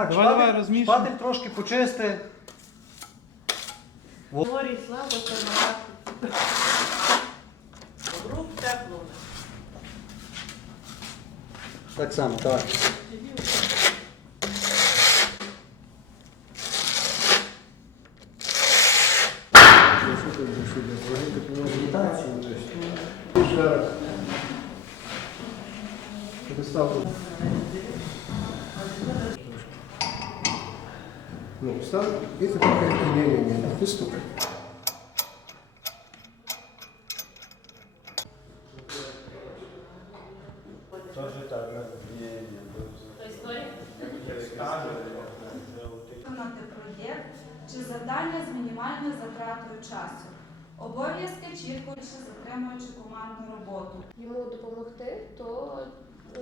Так, Давай, давай, розмішуй. Шпатель трошки почисти. Горі слава це на Рук тепло. Так само, так. Ну, тепер ні, ні, ні, не стукай. виконати проєкт чи завдання з мінімальною затратою часу. Обов'язки чітко лише затримуючи командну роботу. йому допомогти, то е,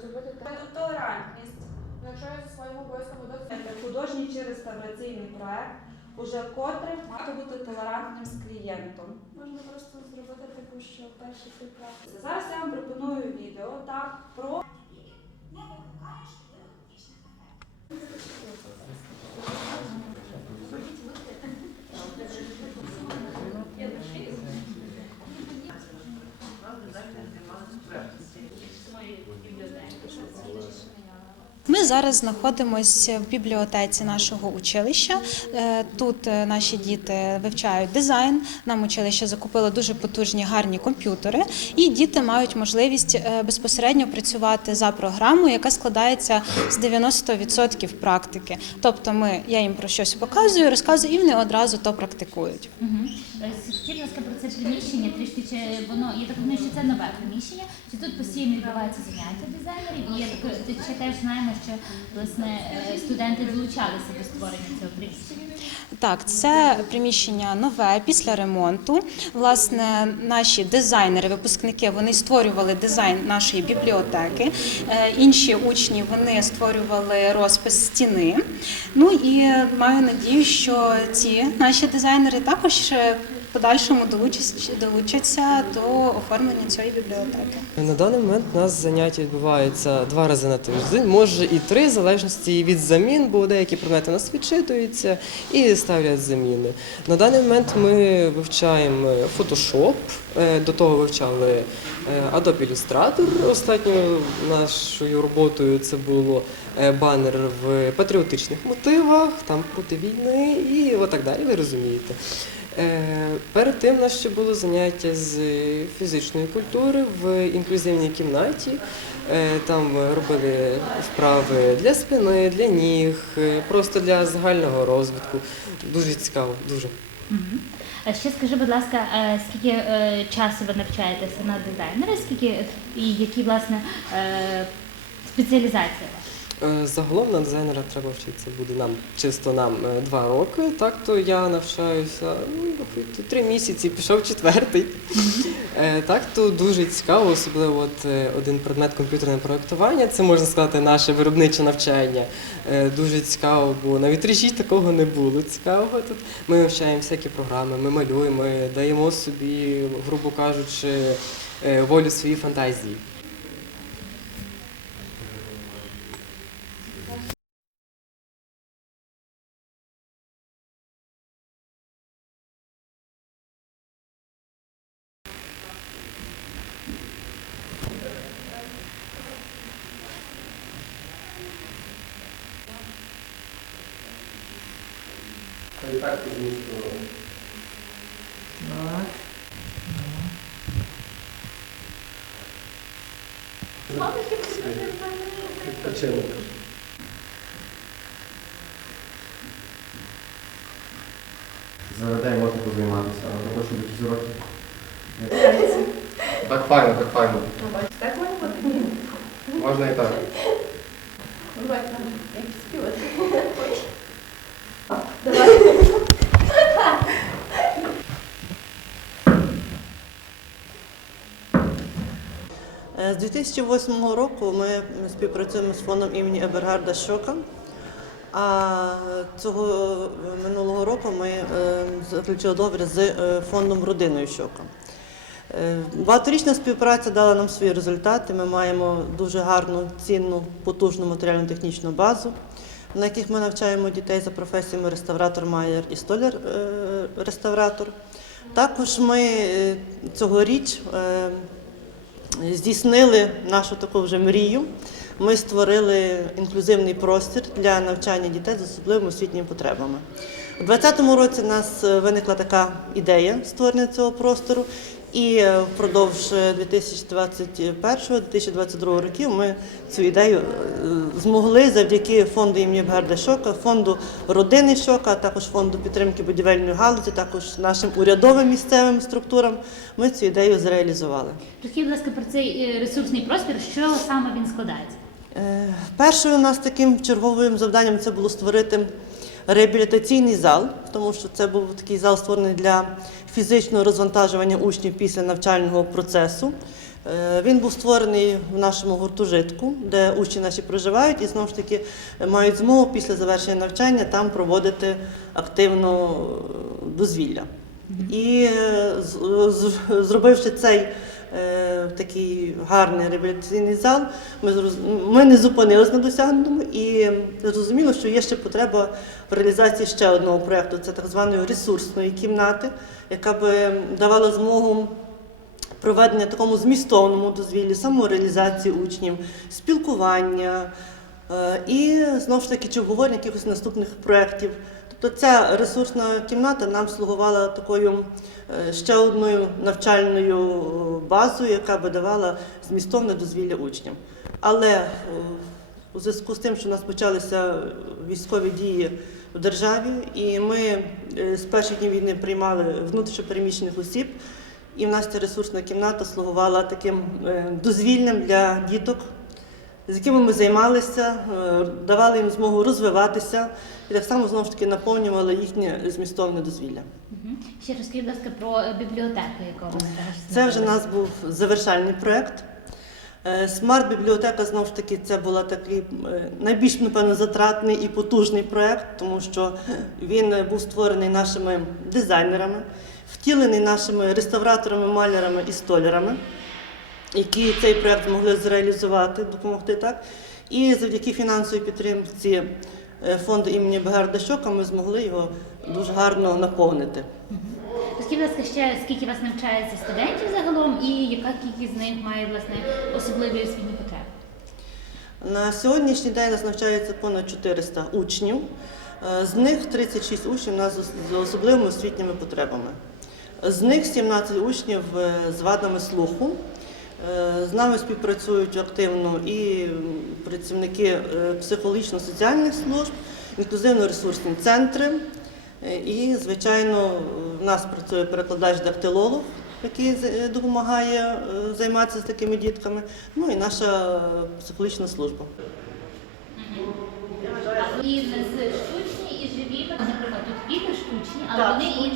зробити те. Толерантність. Якщо я зі своїм обов'язком веду художній чи реставраційний проект, уже котре має бути толерантним з клієнтом. можна просто зробити таку, що перший приклад. Зараз я вам пропоную відео так про Зараз знаходимося в бібліотеці нашого училища. Е, Тут е, наші діти вивчають дизайн. Нам училище закупило дуже потужні гарні комп'ютери, і діти мають можливість е, безпосередньо працювати за програмою, яка складається з 90% практики. Тобто, ми я їм про щось показую, розказую, і вони одразу то практикують. Угу. Скажіть, ласка, про це приміщення, трішки чи воно, я так розумію, що це нове приміщення, чи тут постійно відбуваються заняття дизайнерів, і я так ще теж знаємо, що власне е, студенти долучалися до створення цього приміщення. Так, це приміщення нове після ремонту. Власне, наші дизайнери, випускники, вони створювали дизайн нашої бібліотеки. Е, Інші учні вони створювали розпис стіни. Ну і маю надію, що ці наші дизайнери також е, подальшому долучаться, долучаться до оформлення цієї бібліотеки. На даний момент у нас заняття відбуваються два рази на тиждень, може і три, в залежності від замін, бо деякі предмети у нас відчитуються і ставлять заміни. На даний момент ми вивчаємо Photoshop, е, до того вивчали е, Adobe Illustrator. Останньою нашою роботою це було е, банер в патріотичних мотивах, там проти війни і отак далі, ви розумієте. Е, Перед тим у нас ще було заняття з фізичної культури в інклюзивній кімнаті. Е, Там робили вправи для спини, для ніг, е, просто для загального розвитку. Дуже цікаво, дуже. А ще скажи, будь ласка, скільки часу ви навчаєтеся на дизайнера, скільки і які власне спеціалізація ваша? Е, Загалом на дизайнера треба вчитися буде нам чисто нам е, два роки. Так то я навчаюся ну, три місяці, пішов четвертий. Е, Так то дуже цікаво, особливо от один предмет комп'ютерне проєктування. Це можна сказати наше виробниче навчання. Дуже цікаво, бо на вітрижі такого не було цікавого. Тут ми вивчаємо всякі програми, ми малюємо, даємо собі, грубо кажучи, волю своїй фантазії. Відпочинок. За людей можна позайматися, а робочі якісь уроки. Так файно, так файно. Так має бути? Можна і так. Давай, як співати. Е, З 2008 року ми співпрацюємо з фондом імені Ебергарда Щока. А цього е, минулого року ми е, заключили договір з е, фондом родиною Щока. Е, Багаторічна співпраця дала нам свої результати. Ми маємо дуже гарну, цінну, потужну матеріально-технічну базу. на яких ми навчаємо дітей за професіями реставратор Майер і столяр-реставратор. Також ми е, цьогоріч е, здійснили нашу таку вже мрію. Ми створили інклюзивний простір для навчання дітей з особливими освітніми потребами. У 2020 році у нас е, виникла така ідея створення цього простору, і е, впродовж 2021-2022 років ми цю ідею е, змогли завдяки фонду імені Бгарда Шока, фонду родини Шока, а також фонду підтримки будівельної галузі, також нашим урядовим місцевим структурам. Ми цю ідею зреалізували. Розкажіть, будь ласка, про цей е, ресурсний простір, що саме він складається? Е, Першою у нас таким черговим завданням це було створити реабілітаційний зал, тому що це був такий зал створений для фізичного розвантажування учнів після навчального процесу. Е, Він був створений в нашому гуртожитку, де учні наші проживають, і знову ж таки мають змогу після завершення навчання там проводити активно е, дозвілля. І е, зробивши цей е, такий гарний реабілітаційний зал, ми, ми не зупинилися на досягненому і зрозуміло, що є ще потреба в реалізації ще одного проєкту це так званої ресурсної кімнати, яка би давала змогу проведення такому змістовному дозвіллі, самореалізації учнів, спілкування і знову ж таки чи обговорення якихось наступних проєктів. Тобто ця ресурсна кімната нам слугувала такою е, ще одною навчальною базою, яка би давала змістовне дозвілля учням. Але е, у зв'язку з тим, що у нас почалися військові дії в державі, і ми е, з перших днів війни приймали внутрішньопереміщених осіб, і в нас ця ресурсна кімната слугувала таким е, дозвіллям для діток, з якими ми займалися, е, давали їм змогу розвиватися і так само знову ж таки наповнювали їхнє змістовне дозвілля. Ще розкажіть, будь ласка, про бібліотеку, яку ви зараз Це вже у нас був завершальний проєкт. Е, Смарт-бібліотека знову ж таки це була такий е, найбільш напевно затратний і потужний проєкт, тому що він був створений нашими дизайнерами, втілений нашими реставраторами, малярами і столярами, які цей проєкт змогли зреалізувати, допомогти так. І завдяки фінансовій підтримці е, фонду імені Бегарда Щока ми змогли його дуже гарно наповнити. Розкажіть, будь ласка, ще скільки у вас навчається студентів загалом і яка кількість з них має власне особливі освітні потреби? На сьогоднішній день нас навчається понад 400 учнів. Е, З них 36 учнів у нас з- з особливими освітніми потребами. З них 17 учнів е, з вадами слуху. Е, З нами співпрацюють активно і працівники е, психологічно-соціальних служб, інклюзивно-ресурсні центри. Е, І, звичайно, в нас працює перекладач-дактилолог, який допомагає займатися з такими дітками. Ну і наша психологічна служба. І з штучні, і живі, наприклад, тут піти штучні, але вони і.